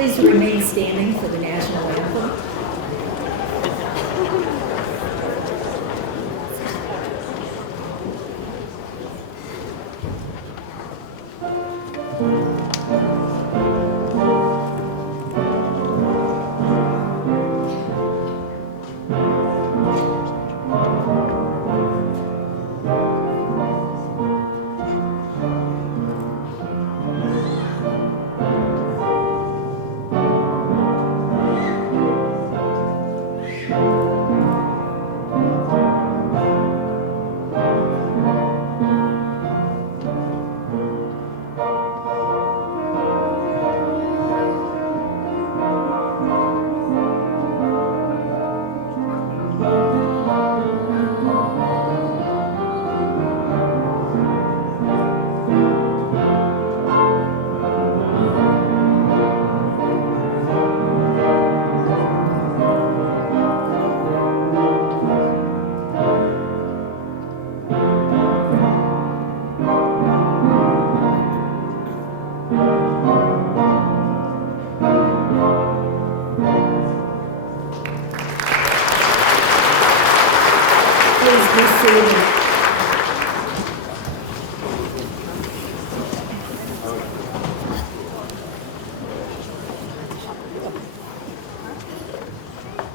Please remain standing for the national anthem.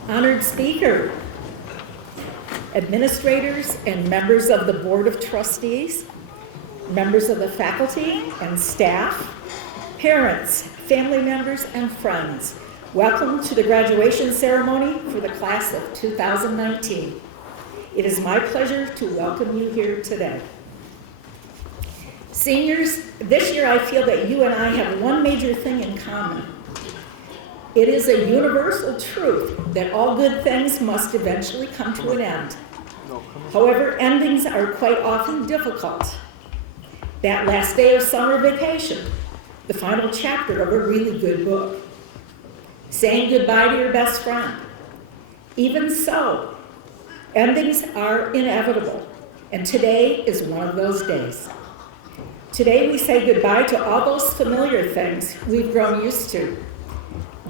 Honored Speaker, administrators and members of the Board of Trustees, members of the faculty and staff, parents, family members, and friends, welcome to the graduation ceremony for the class of 2019. It is my pleasure to welcome you here today. Seniors, this year I feel that you and I have one major thing in common. It is a universal truth that all good things must eventually come to an end. However, endings are quite often difficult. That last day of summer vacation, the final chapter of a really good book, saying goodbye to your best friend, Even so, endings are inevitable, and today is one of those days. Today we say goodbye to all those familiar things we've grown used to.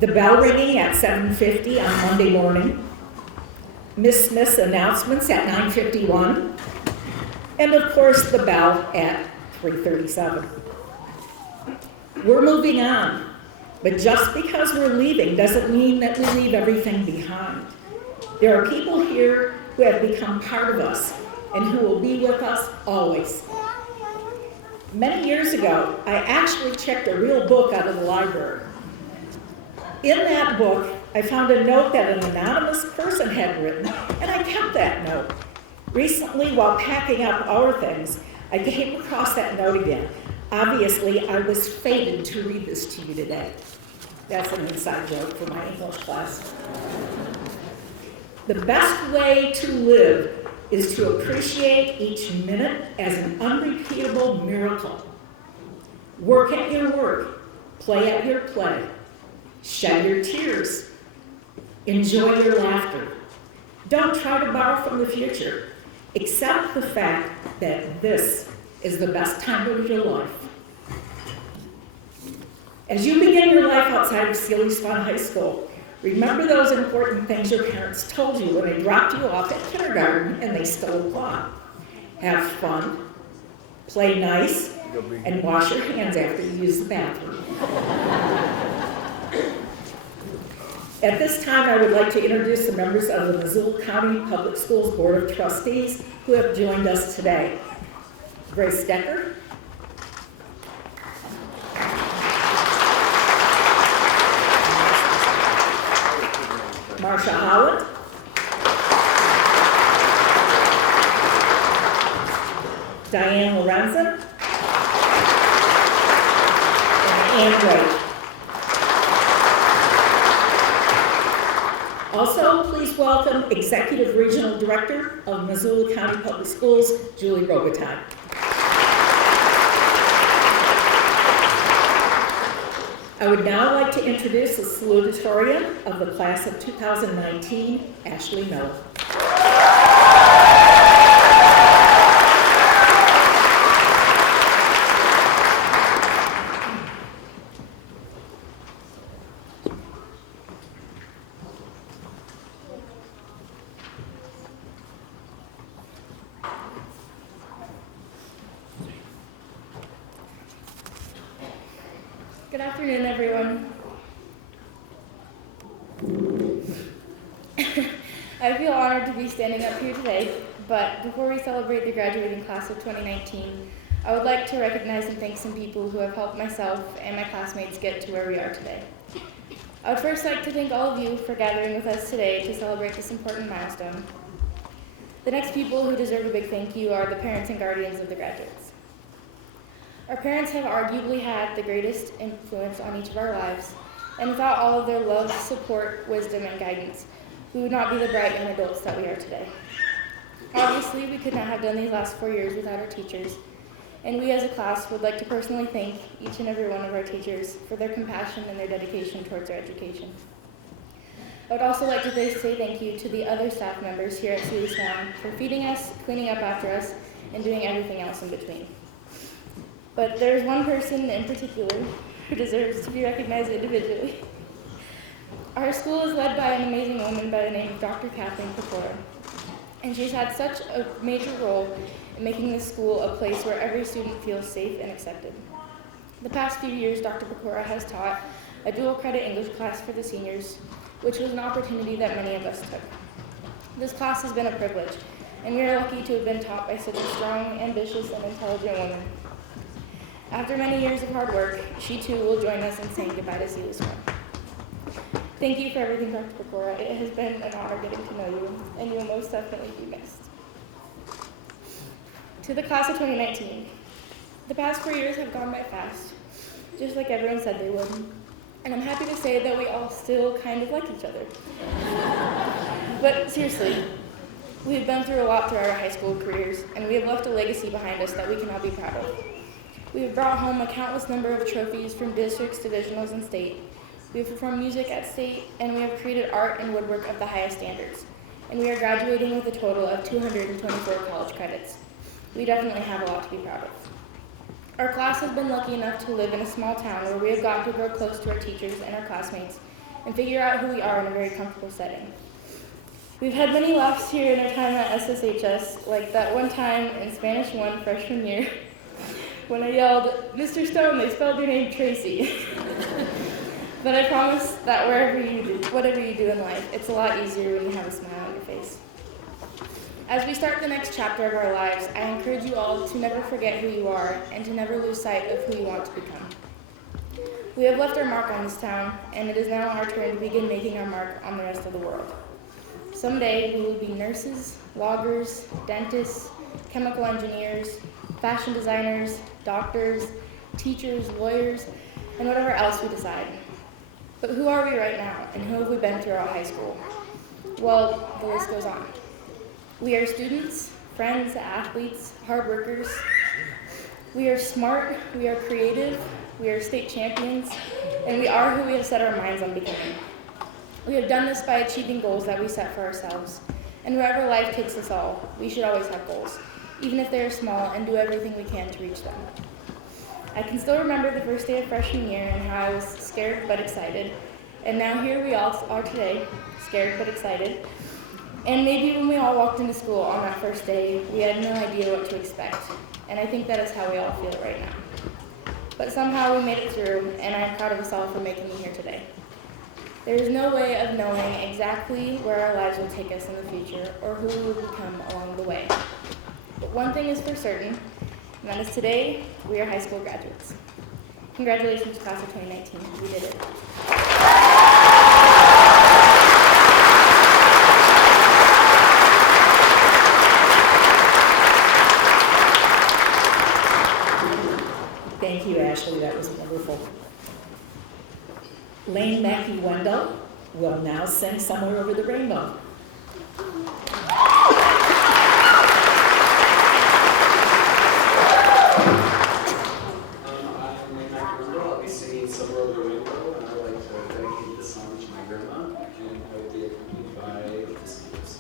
The bell ringing at 7:50 on Monday morning, Miss Smith's announcements at 9:51, and of course the bell at 3:37. We're moving on, but just because we're leaving doesn't mean that we leave everything behind. There are people here who have become part of us and who will be with us always. Many years ago, I actually checked a real book out of the library. In that book, I found a note that an anonymous person had written, and I kept that note. Recently, while packing up our things, I came across that note again. Obviously, I was fated to read this to you today. That's an inside joke for my English class. The best way to live is to appreciate each minute as an unrepeatable miracle. Work at your work, play at your play, shed your tears, enjoy your laughter. Don't try to borrow from the future. Accept the fact that this is the best time of your life. As you begin your life outside of Seeley Swan High School, remember those important things your parents told you when they dropped you off at kindergarten and they still apply. Have fun, play nice, and wash your hands after you use the bathroom. At this time, I would like to introduce the members of the Missoula County Public Schools Board of Trustees who have joined us today. Grace Decker, Marsha Holland, Diane Lorenzen, and Ann Wade. Also, please welcome Executive Regional Director of Missoula County Public Schools, Julie Robitaille. I would now like to introduce the salutatorian of the class of 2019, Ashley Miller. Good afternoon, everyone. I feel honored to be standing up here today, but before we celebrate the graduating class of 2019, I would like to recognize and thank some people who have helped myself and my classmates get to where we are today. I would first like to thank all of you for gathering with us today to celebrate this important milestone. The next people who deserve a big thank you are the parents and guardians of the graduates. Our parents have arguably had the greatest influence on each of our lives, and without all of their love, support, wisdom, and guidance, we would not be the bright young adults that we are today. Obviously, we could not have done these last 4 years without our teachers, and we as a class would like to personally thank each and every one of our teachers for their compassion and their dedication towards our education. I would also like to say thank you to the other staff members here at Seeley Swan for feeding us, cleaning up after us, and doing everything else in between. But there's one person in particular who deserves to be recognized individually. Our school is led by an amazing woman by the name of Dr. Kathleen Pecora, and she's had such a major role in making this school a place where every student feels safe and accepted. The past few years, Dr. Pecora has taught a dual credit English class for the seniors, which was an opportunity that many of us took. This class has been a privilege, and we are lucky to have been taught by such a strong, ambitious, and intelligent woman. After many years of hard work, she too will join us in saying goodbye to Seeley Swan. Thank you for everything, Dr. Pecora. It has been an honor getting to know you, and you will most definitely be missed. To the class of 2019, the past 4 years have gone by fast, just like everyone said they would. And I'm happy to say that we all still kind of like each other. But seriously, we've been through a lot through our high school careers, and we have left a legacy behind us that we can all be proud of. We have brought home a countless number of trophies from districts, divisionals, and state. We have performed music at state, and we have created art and woodwork of the highest standards. And we are graduating with a total of 224 college credits. We definitely have a lot to be proud of. Our class has been lucky enough to live in a small town where we have gotten to grow close to our teachers and our classmates and figure out who we are in a very comfortable setting. We've had many laughs here in our time at SSHS, like that one time in Spanish 1 freshman year when I yelled, "Mr. Stone, they spelled your name Tracy." But I promise that whatever you do in life, it's a lot easier when you have a smile on your face. As we start the next chapter of our lives, I encourage you all to never forget who you are and to never lose sight of who you want to become. We have left our mark on this town, and it is now our turn to begin making our mark on the rest of the world. Someday, we will be nurses, loggers, dentists, chemical engineers, fashion designers, doctors, teachers, lawyers, and whatever else we decide. But who are we right now, and who have we been throughout high school? Well, the list goes on. We are students, friends, athletes, hard workers. We are smart, we are creative, we are state champions, and we are who we have set our minds on becoming. We have done this by achieving goals that we set for ourselves. And wherever life takes us all, we should always have goals, even if they are small, and do everything we can to reach them. I can still remember the first day of freshman year and how I was scared but excited. And now here we all are today, scared but excited. And maybe when we all walked into school on that first day, we had no idea what to expect. And I think that is how we all feel right now. But somehow we made it through, and I am proud of us all for making me here today. There is no way of knowing exactly where our lives will take us in the future or who we will become along the way. But one thing is for certain, and that is today, we are high school graduates. Congratulations, class of 2019. We did it. Thank you, Ashley. That was wonderful. Lane Mackey Wendell will now sing Somewhere Over the Rainbow. I'm Lane Mackey Wendell. I'll be singing Somewhere Over the Rainbow, and I'd like to dedicate this song to my grandma, and I will be accompanied by the singers.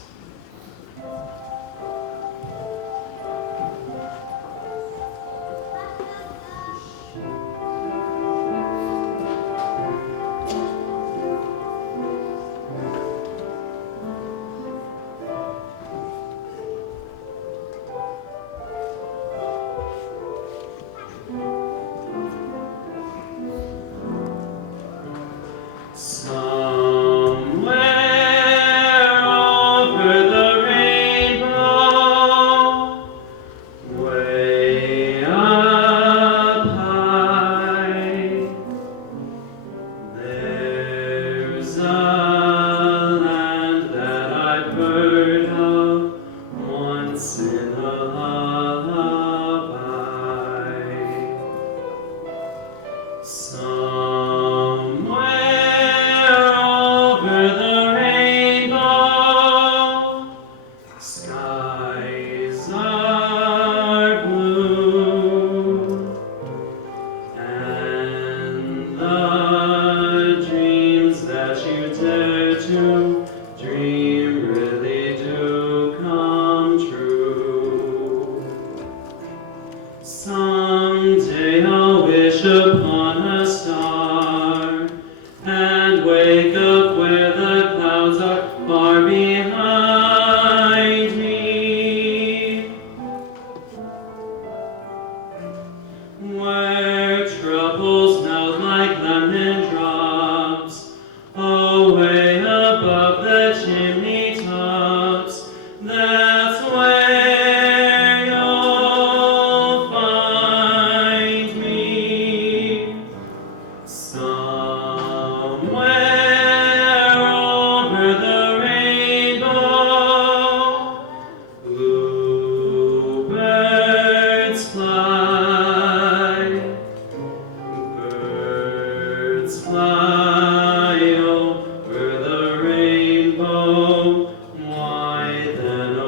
Fly over the rainbow, why then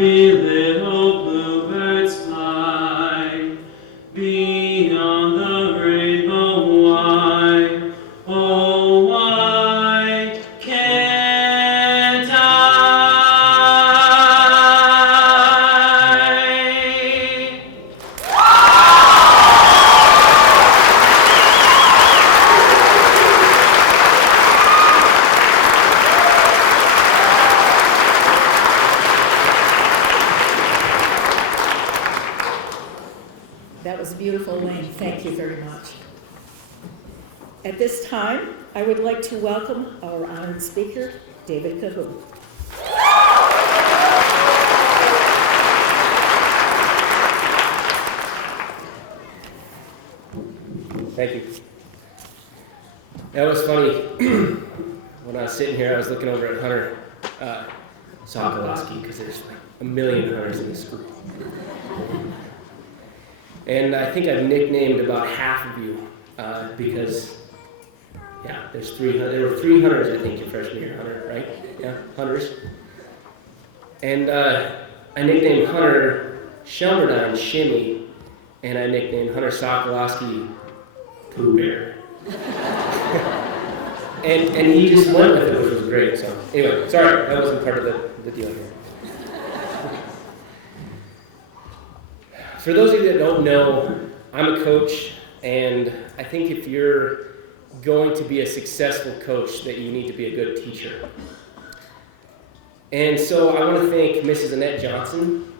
happy little bluebirds fly beyond the rainbow wide. Oh, why can't I? That was beautiful, Lane. Thank you very much. At this time, I would like to welcome our honored speaker, David Cahoon. Thank you. That was funny. When I was sitting here, I was looking over at Hunter Sokolowski, because there's like a million Hunters in this school. And I think I've nicknamed about half of you because, yeah, there were 3 Hunters, I think, your freshman year, Hunter, right? Yeah, Hunters. And I nicknamed Hunter Shelmerdine Shimmy, and I nicknamed Hunter Sokolowski Pooh Bear. and he just went with it, which was great. So anyway, sorry, that wasn't part of the deal here. For those of you that don't know, I'm a coach, and I think if you're going to be a successful coach, that you need to be a good teacher. And so I want to thank Mrs. Annette Johnson.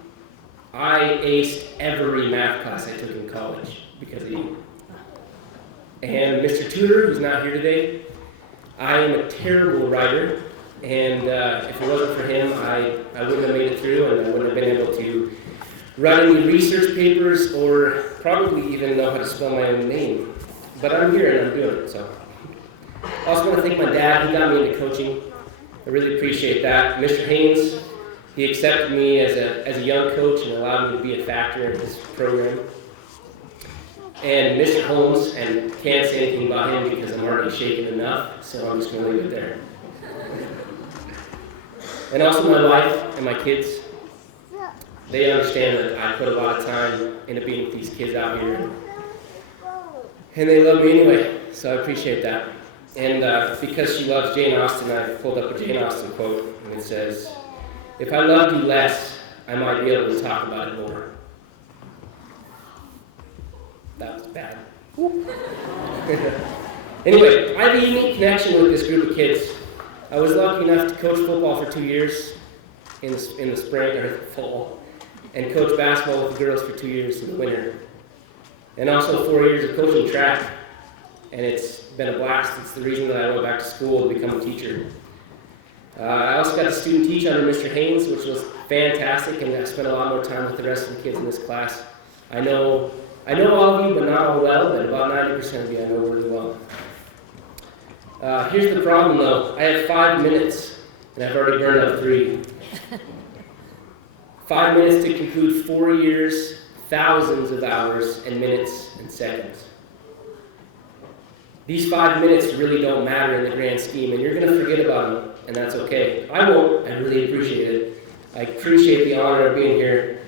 I aced every math class I took in college because of you. And Mr. Tudor, who's not here today, I am a terrible writer, and if it wasn't for him, I wouldn't have made it through, and I wouldn't have been able to write any research papers or probably even know how to spell my own name. But I'm here and I'm doing it, so. I also want to thank my dad. He got me into coaching. I really appreciate that. Mr. Haynes, he accepted me as a young coach and allowed me to be a factor in his program. And Mr. Holmes, and can't say anything about him because I'm already shaken enough, so I'm just going to leave it there. And also my wife and my kids. They understand that I put a lot of time into being with these kids out here. And they love me anyway, so I appreciate that. And because she loves Jane Austen, I pulled up a Jane Austen quote, and it says, "If I loved you less, I might be able to talk about it more." That was bad. Anyway, I have a unique connection with this group of kids. I was lucky enough to coach football for 2 years in the spring or the fall, and coach basketball with the girls for 2 years in the winter. And also 4 years of coaching track, and it's been a blast. It's the reason that I went back to school to become a teacher. I also got to student teach under Mr. Haynes, which was fantastic, and I spent a lot more time with the rest of the kids in this class. I know all of you, but not all well, but about 90% of you I know really well. Here's the problem, though. I have 5 minutes, and I've already burned up 3. 5 minutes to conclude 4 years, thousands of hours, and minutes and seconds. These 5 minutes really don't matter in the grand scheme, and you're going to forget about them, and that's okay. I won't. I really appreciate it. I appreciate the honor of being here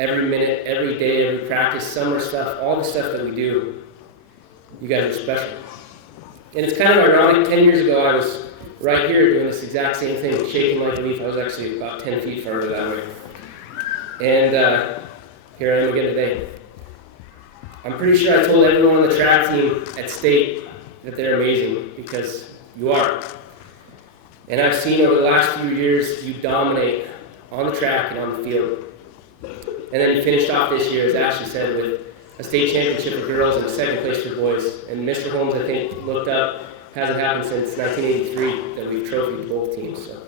every minute, every day, every practice, summer stuff, all the stuff that we do. You guys are special. And it's kind of ironic. 10 years ago, I was right here doing this exact same thing, shaking like a leaf. I was actually about 10 feet farther that way. And here I am again today. I'm pretty sure I told everyone on the track team at state that they're amazing, because you are. And I've seen over the last few years you dominate on the track and on the field. And then you finished off this year, as Ashley said, with a state championship for girls and a second place for boys. And Mr. Holmes, I think, looked up, hasn't happened since 1983 that we've trophied both teams. So.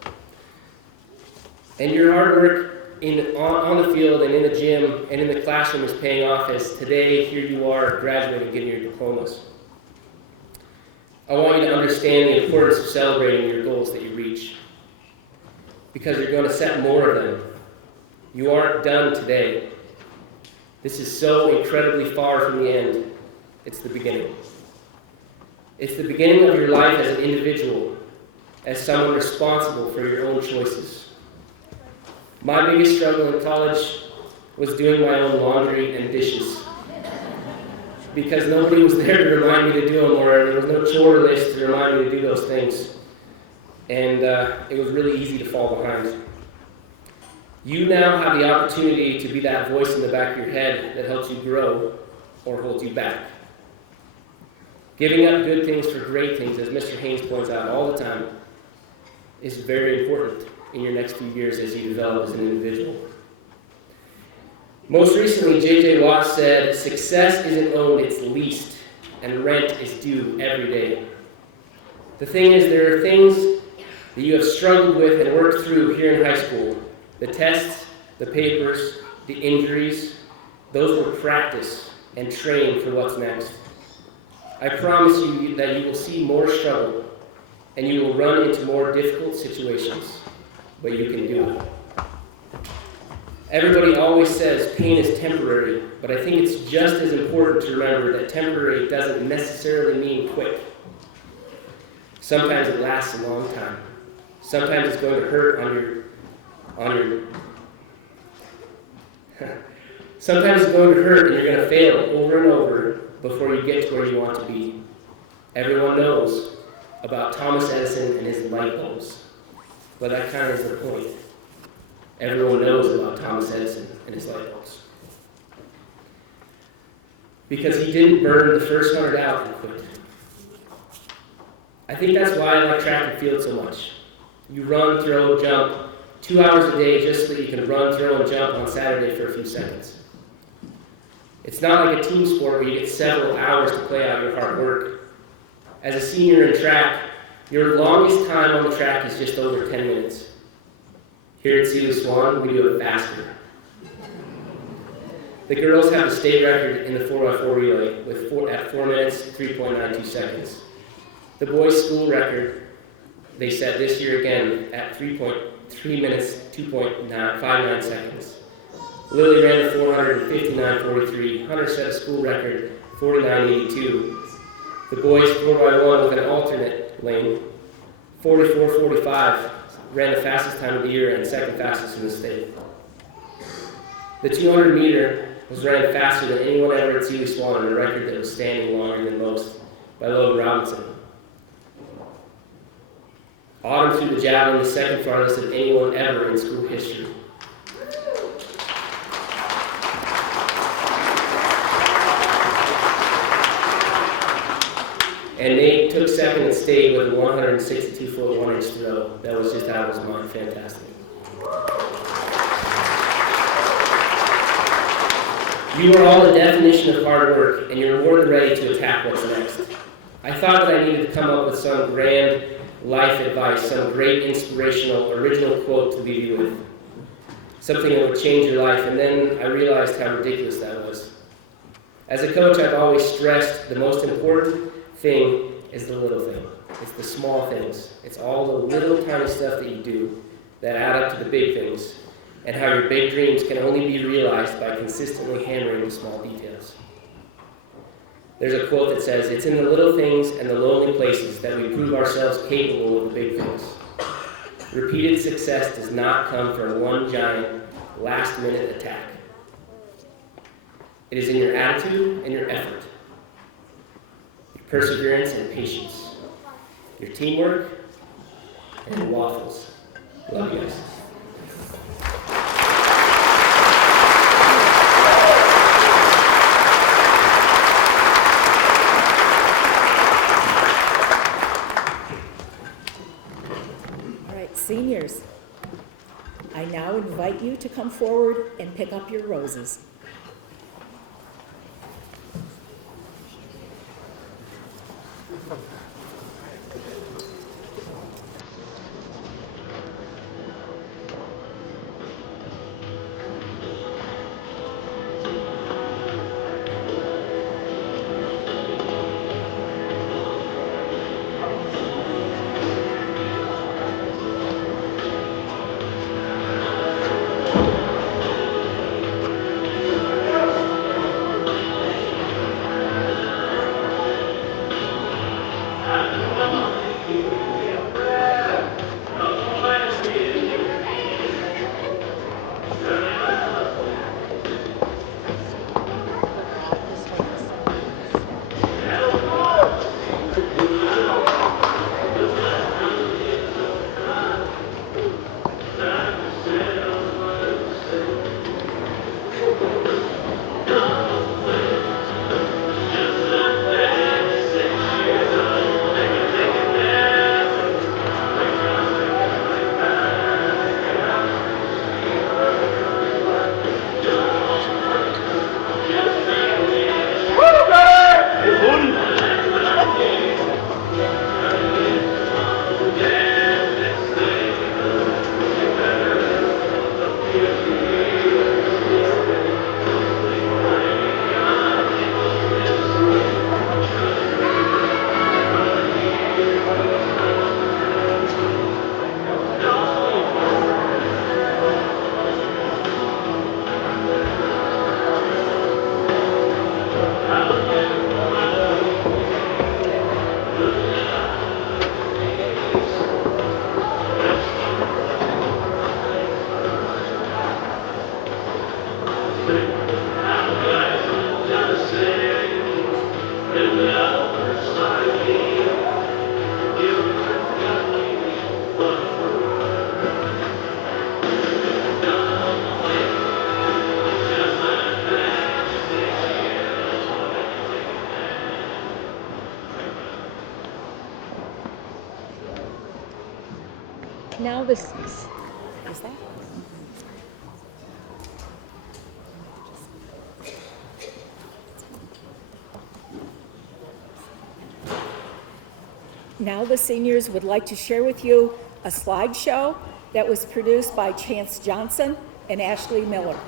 And your hard work on the field and in the gym and in the classroom is paying off, as today, here you are, graduating, getting your diplomas. I want you to understand the importance of celebrating your goals that you reach, because you're going to set more of them. You aren't done today. This is so incredibly far from the end. It's the beginning. It's the beginning of your life as an individual, as someone responsible for your own choices. My biggest struggle in college was doing my own laundry and dishes, because nobody was there to remind me to do them, or there was no chore list to remind me to do those things. And it was really easy to fall behind. You now have the opportunity to be that voice in the back of your head that helps you grow or holds you back. Giving up good things for great things, as Mr. Haynes points out all the time, is very important in your next few years as you develop as an individual. Most recently, J.J. Watt said, "Success isn't owned, it's leased, and rent is due every day." The thing is, there are things that you have struggled with and worked through here in high school. The tests, the papers, the injuries, those were practice and train for what's next. I promise you that you will see more struggle and you will run into more difficult situations, but you can do it. Everybody always says pain is temporary, but I think it's just as important to remember that temporary doesn't necessarily mean quick. Sometimes it lasts a long time. Sometimes it's going to hurt sometimes it's going to hurt and you're going to fail over and over before you get to where you want to be. Everyone knows about Thomas Edison and his light bulbs, but that kind of is the point. Everyone knows about Thomas Edison and his light bulbs. Because he didn't burn the first 100 out and quit. I think that's why I like track and field so much. You run, throw, jump, 2 hours a day just so that you can run, throw, and jump on Saturday for a few seconds. It's not like a team sport where you get several hours to play out your hard work. As a senior in track, your longest time on the track is just over 10 minutes. Here at Seeley Swan, we do it faster. The girls have the state record in the 4x4 relay at 4 minutes, 3.92 seconds. The boys' school record, they set this year again at 3 minutes, 2.59 seconds. Lily ran the 400 in 59.43. Hunter set a school record, 49.82. The boys 4x1 with an alternate lane, 44.45, ran the fastest time of the year and second fastest in the state. The 200 meter was ran faster than anyone ever at Seeley Swan, and a record that was standing longer than most by Logan Robinson. Autumn threw the javelin, the second farthest of anyone ever in school history. And Nate took second and stayed with a 162-foot 1-inch throw. That was just out of his mind. Fantastic. You are all the definition of hard work, and you're more than ready to attack what's next. I thought that I needed to come up with some grand life advice, some great inspirational, original quote to leave you with. Something that would change your life, and then I realized how ridiculous that was. As a coach, I've always stressed the most important thing is the little thing. It's the small things. It's all the little tiny stuff that you do that add up to the big things, and how your big dreams can only be realized by consistently hammering the small details. There's a quote that says, "It's in the little things and the lonely places that we prove ourselves capable of the big things." Repeated success does not come from one giant, last-minute attack. It is in your attitude and your effort, your perseverance and patience, your teamwork, and your waffles. Love you guys. Seniors, I now invite you to come forward and pick up your roses. Now this is that. Now the seniors would like to share with you a slideshow that was produced by Chance Johnson and Ashley Miller.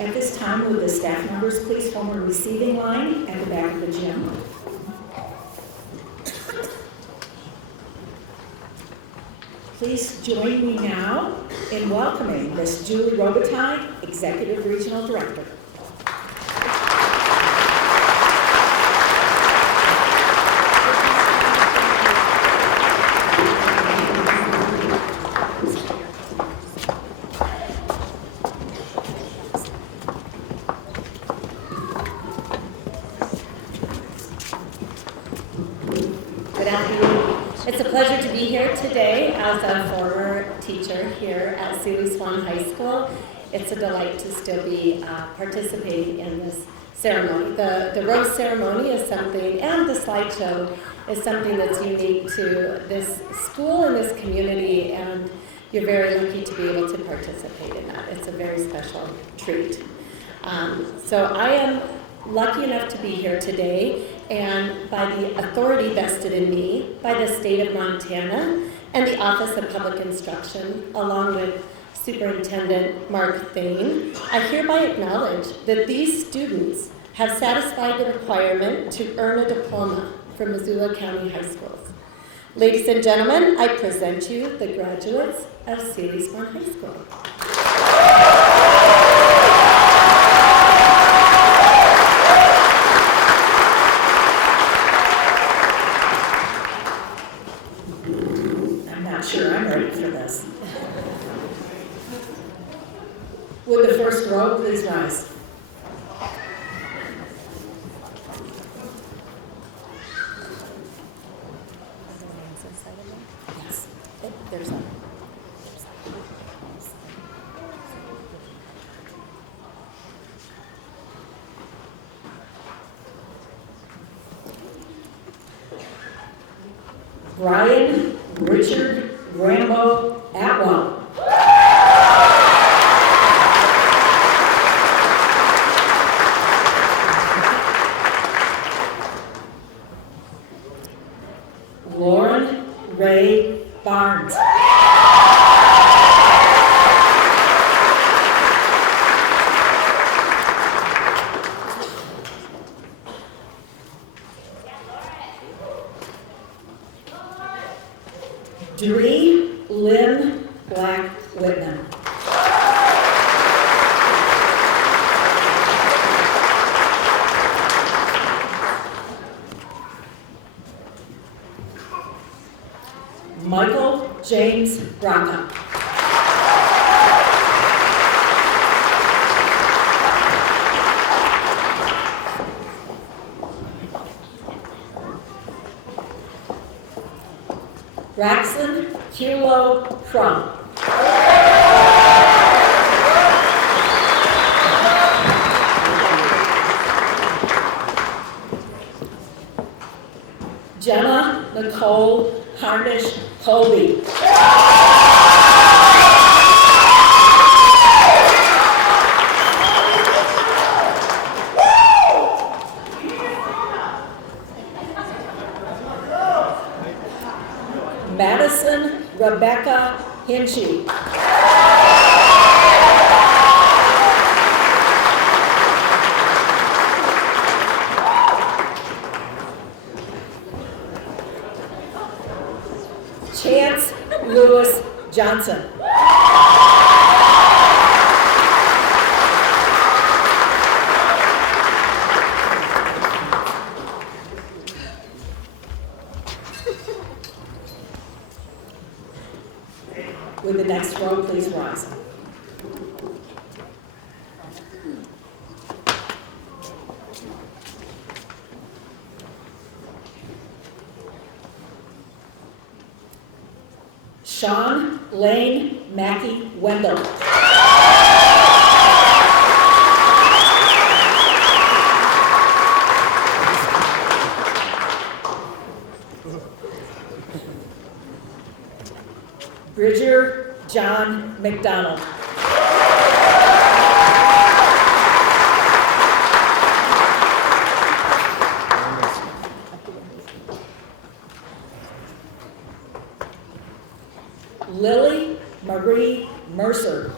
At this time, will the staff members please form a receiving line at the back of the gym? Please join me now in welcoming Ms. Julie Robitaille, Executive Regional Director. It's a pleasure to be here today as a former teacher here at Seeley Swan High School. It's a delight to still be participating in this ceremony. The rose ceremony is something, and the slideshow is something that's unique to this school and this community, and you're very lucky to be able to participate in that. It's a very special treat. So I am lucky enough to be here today, and by the authority vested in me by the state of Montana and the Office of Public Instruction, along with Superintendent Mark Thane, I hereby acknowledge that these students have satisfied the requirement to earn a diploma from Missoula County High Schools. Ladies and gentlemen, I present you the graduates of Seeley Swan High School. Sure, I'm ready for this. Would the first row please rise? Yes, there's a. Brian Richard Rambo Atwell. Lauren Ray Barnes. Dree Lynn Black Whitman. Michael James Rocca. Braxton Kilo Crump. Jenna Nicole Harnish Colby. Madison Rebecca Hinchy. Chance Lewis Johnson. Would the next row please rise? Sean Lane Mackey Wendell. Bridger John McDonald. Lily Marie Mercer.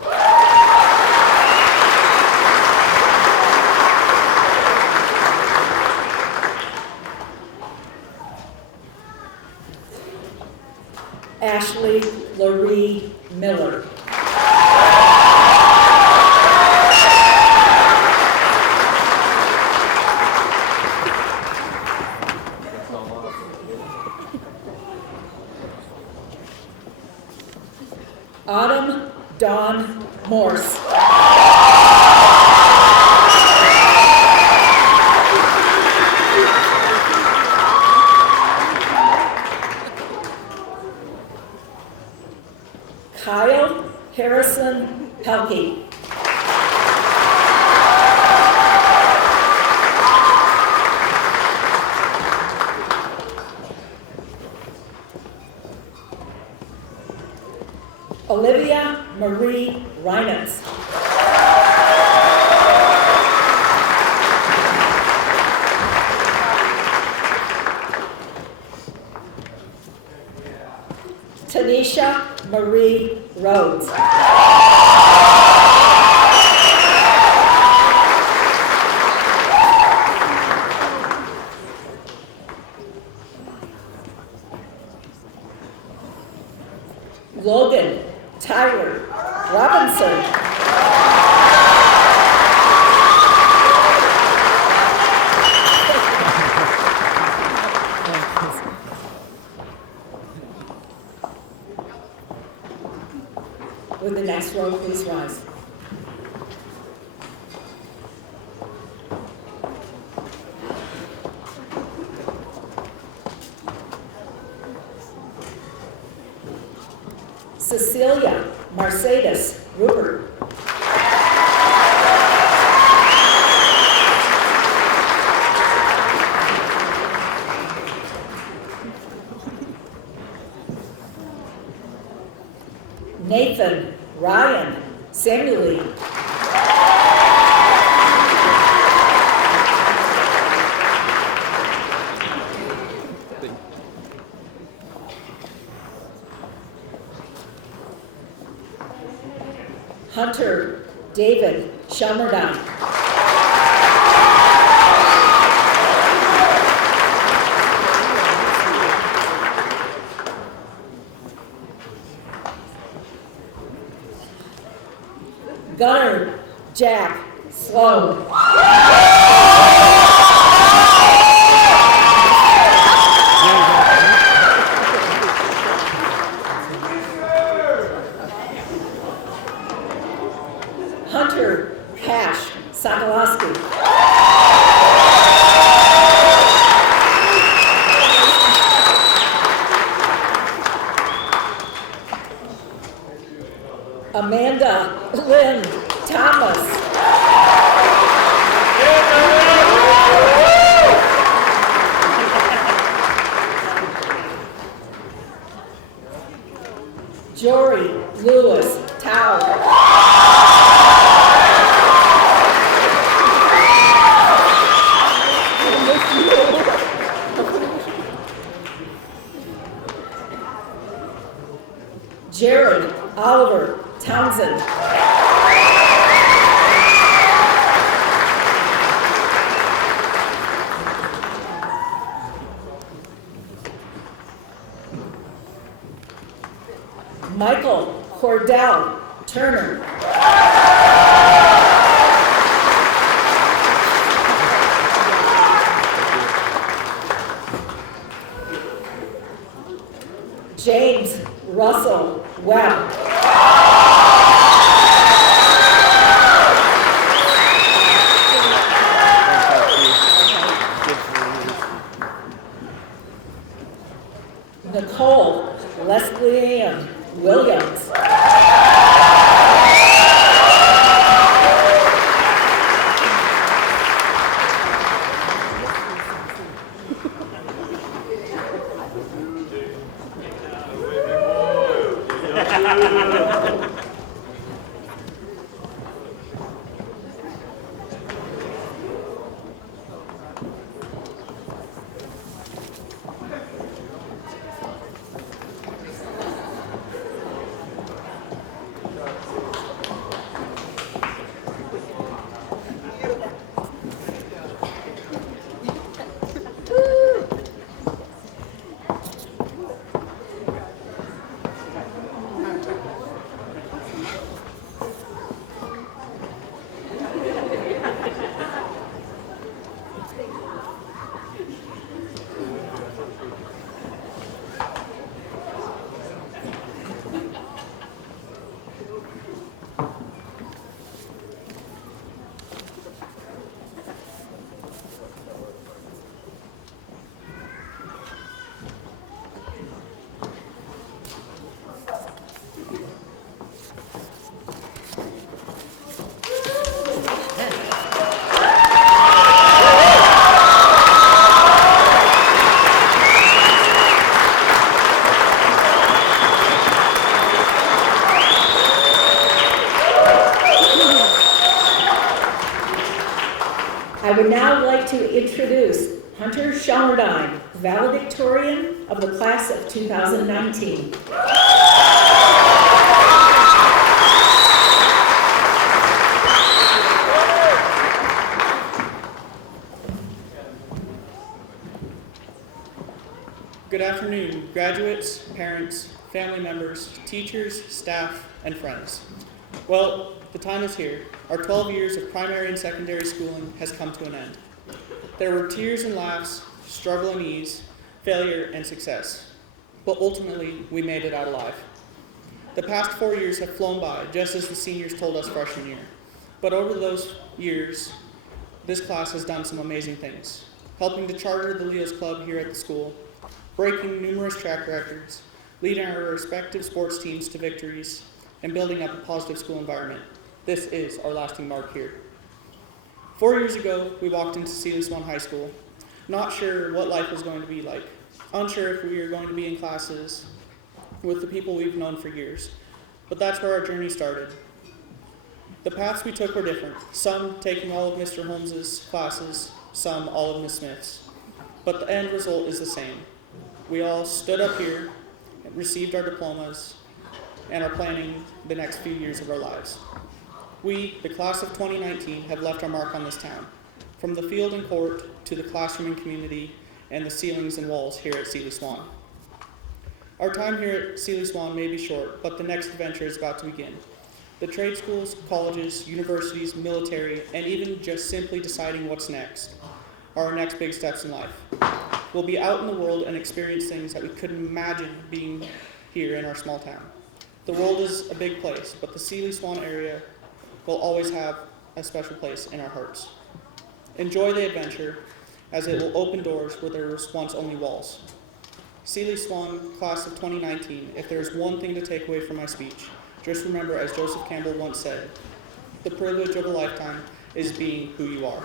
Ashley Laree Miller. Autumn Dawn Morse. Kyle Harrison Pelkey. Olivia Marie Reinitz. Tanisha Marie Rhodes. Logan Tyler Robinson. Would the next row please rise? Cecilia Mercedes Rupert. Nathan Ryan Samueli. Hunter David Shelmerdine. Gunnar Jack Sloan. Hunter Cash Sokolowski. Amanda Lynn Thomas. Jory Lewis Tao. Jared Oliver Townsend. Michael Cordell Turner. James Russell Webb. Nicole Leslie Ann Williams. to introduce Hunter Shelmerdine, valedictorian of the class of 2019. Good afternoon, graduates, parents, family members, teachers, staff, and friends. Well, the time is here. Our 12 years of primary and secondary schooling has come to an end. There were tears and laughs, struggle and ease, failure and success. But ultimately, we made it out alive. The past 4 years have flown by, just as the seniors told us freshman year. But over those years, this class has done some amazing things, helping to charter the Leos Club here at the school, breaking numerous track records, leading our respective sports teams to victories, and building up a positive school environment. This is our lasting mark here. 4 years ago, we walked into Seeley Swan High School, not sure what life was going to be like, unsure if we were going to be in classes with the people we've known for years. But that's where our journey started. The paths we took were different, some taking all of Mr. Holmes's classes, some all of Ms. Smith's. But the end result is the same. We all stood up here, received our diplomas, and are planning the next few years of our lives. We, the class of 2019, have left our mark on this town, from the field and court to the classroom and community and the ceilings and walls here at Seeley Swan. Our time here at Seeley Swan may be short, but the next adventure is about to begin. The trade schools, colleges, universities, military, and even just simply deciding what's next are our next big steps in life. We'll be out in the world and experience things that we couldn't imagine being here in our small town. The world is a big place, but the Seeley Swan area will always have a special place in our hearts. Enjoy the adventure, as it will open doors where there was once only walls. Seeley Swan, class of 2019, if there's one thing to take away from my speech, just remember, as Joseph Campbell once said, the privilege of a lifetime is being who you are.